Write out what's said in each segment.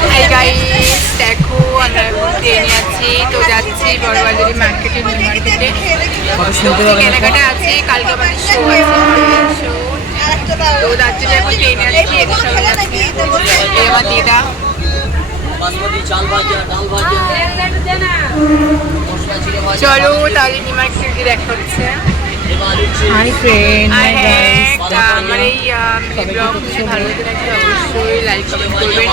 Hi guys, দেখো আমরা এখন ট্রেনে আছি, তো যাচ্ছি বড়বাজারি মার্কেটে, নিউ মার্কেটে। কেনাকাটা আছে, কালকে আমাদের শো আছে, শো। তো তার জন্য এখন ট্রেনে আছি, এর সবাই যাচ্ছি। এই আমার দিদা। চলো তাহলে নিউ মার্কেটে দেখা হচ্ছে। Hi friend, hi guys. আমার এই ব্লগ যদি ভালো লাগে থাকে অবশ্যই লাইক কমেন্ট করবেন।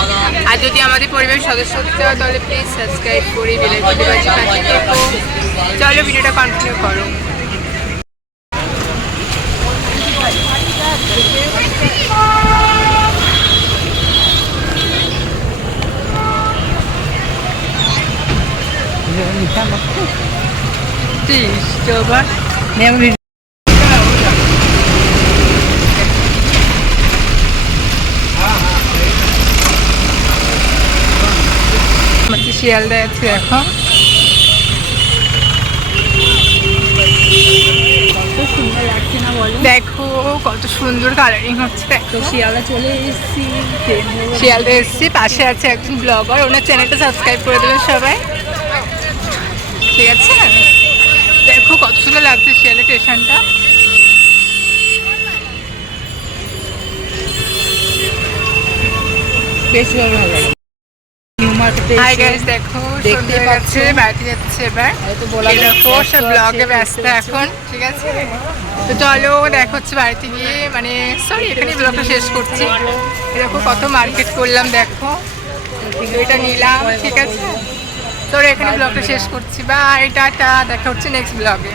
আর যদি আমাদের পরিবারের সদস্য হতে চাও তাহলে প্লিজ সাবস্ক্রাইব করে বেল আইকনটি বাজিয়ে পাশে থেকো। চলো ভিডিওটা কন্টিনিউ করো। coba yang di masih Sealdah আছে এখন। দেখো কত সুন্দর কালারিং হচ্ছে। দেখো শিয়ালদা চলে এসেছি, শিয়ালদা এসেছি, পাশে আছে একজন ব্লগার, ওনার চ্যানেলটা সাবস্ক্রাইব করে দেবেন সবাই, ঠিক আছে? দেখো কত সুন্দর লাগছে শিয়ালদা স্টেশনটা। বেশি ভালো লাগে। হাই গাইস, দেখো সুন্দর লাগছে, বাড়িতে যাচ্ছে এবার। দেখো সব ব্লগে ব্যস্ত এখন, ঠিক আছে? তো চলো দেখা হচ্ছে বাড়িতে গিয়ে, মানে সরি এখানে ব্লগটা শেষ করছি। দেখো কত মার্কেট করলাম, দেখো এটা নিলাম, ঠিক আছে? তো এখানে ব্লগটা শেষ করছি, বাই টাটা, দেখা হচ্ছে নেক্সট ব্লগে।